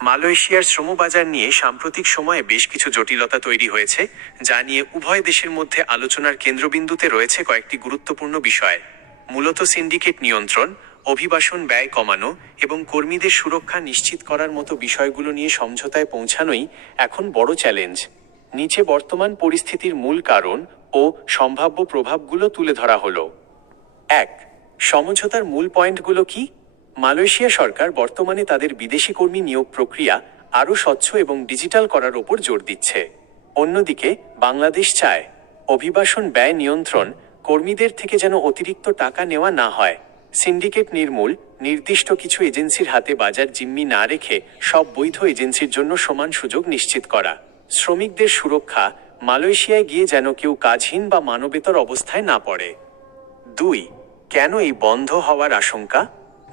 মালয়েশিয়ার শ্রমবাজার নিয়ে সাম্প্রতিক সময়ে বেশ কিছু জটিলতা তৈরি হয়েছে, যা নিয়ে উভয় দেশের মধ্যে আলোচনার কেন্দ্রবিন্দুতে রয়েছে কয়েকটি গুরুত্বপূর্ণ বিষয়। মূলত সিন্ডিকেট নিয়ন্ত্রণ, অভিবাসন ব্যয় কমানো এবং কর্মীদের সুরক্ষা নিশ্চিত করার মতো বিষয়গুলো নিয়ে সমঝোতায় পৌঁছানোই এখন বড় চ্যালেঞ্জ। নিচে বর্তমান পরিস্থিতির মূল কারণ ও সম্ভাব্য প্রভাবগুলো তুলে ধরা হলো। 1. সমঝোতার মূল পয়েন্টগুলো কি? মালয়েশিয়া সরকার বর্তমানে তাদের বিদেশি কর্মী নিয়োগ প্রক্রিয়া আরও স্বচ্ছ এবং ডিজিটাল করার ওপর জোর দিচ্ছে। অন্যদিকে বাংলাদেশ চায় অভিবাসন ব্যয় নিয়ন্ত্রণ, কর্মীদের থেকে যেন অতিরিক্ত টাকা নেওয়া না হয়। সিন্ডিকেট নির্মূল, নির্দিষ্ট কিছু এজেন্সির হাতে বাজার জিম্মি না রেখে সব বৈধ এজেন্সির জন্য সমান সুযোগ নিশ্চিত করা। শ্রমিকদের সুরক্ষা, মালয়েশিয়ায় গিয়ে যেন কেউ কাজহীন বা মানবেতর অবস্থায় না পড়ে। 2. কেন এই বন্ধ হওয়ার আশঙ্কা?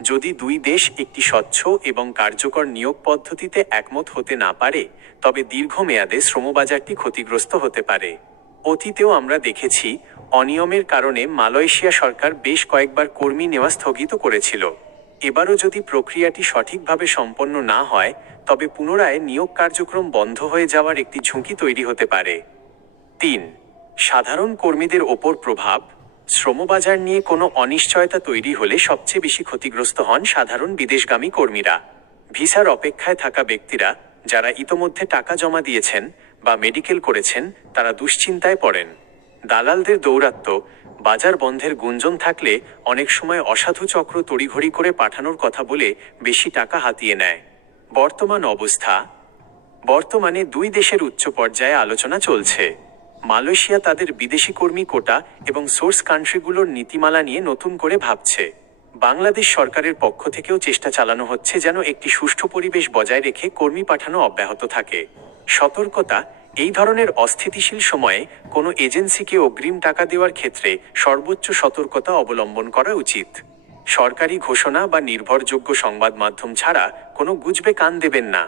যদি দুই দেশ একটি স্বচ্ছ এবং কার্যকর নিয়োগ পদ্ধতিতে একমত হতে না পারে, তবে দীর্ঘমেয়াদে শ্রমবাজারটি ক্ষতিগ্রস্ত হতে পারে। অতীতেও আমরা দেখেছি, অনিয়মের কারণে মালয়েশিয়া সরকার বেশ কয়েকবার কর্মী নেওয়া স্থগিত করেছিল। এবারও যদি প্রক্রিয়াটি সঠিকভাবে সম্পন্ন না হয়, তবে পুনরায় নিয়োগ কার্যক্রম বন্ধ হয়ে যাওয়ার একটি ঝুঁকি তৈরি হতে পারে। 3. সাধারণ কর্মীদের ওপর প্রভাব। শ্রমবাজার নিয়ে কোনো অনিশ্চয়তা তৈরি হলে সবচেয়ে বেশি ক্ষতিগ্রস্ত হন সাধারণ বিদেশগামী কর্মীরা। ভিসার অপেক্ষায় থাকা ব্যক্তিরা, যারা ইতোমধ্যে টাকা জমা দিয়েছেন বা মেডিকেল করেছেন, তারা দুশ্চিন্তায় পড়েন। দালালদের দৌরাত্ম্য, বাজার বন্ধের গুঞ্জন থাকলে অনেক সময় অসাধু চক্র তড়িঘড়ি করে পাঠানোর কথা বলে বেশি টাকা হাতিয়ে নেয়। বর্তমান অবস্থা। বর্তমানে দুই দেশের উচ্চ পর্যায়ে আলোচনা চলছে। মালয়েশিয়া তাদের বিদেশি কর্মী কোটা এবং সোর্স কান্ট্রিগুলোর নীতিমালা নিয়ে নতুন করে ভাবছে। বাংলাদেশ সরকারের পক্ষ থেকেও চেষ্টা চালানো হচ্ছে যেন একটি সুষ্ঠু পরিবেশ বজায় রেখে কর্মী পাঠানো অব্যাহত থাকে। সতর্কতা: এই ধরনের অস্থিতিশীল সময়ে কোনো এজেন্সিকে অগ্রিম টাকা দেওয়ার ক্ষেত্রে সর্বোচ্চ সতর্কতা অবলম্বন করা উচিত। সরকারি ঘোষণা বা নির্ভরযোগ্য সংবাদ মাধ্যম ছাড়া কোনো গুজবে কান দেবেন না।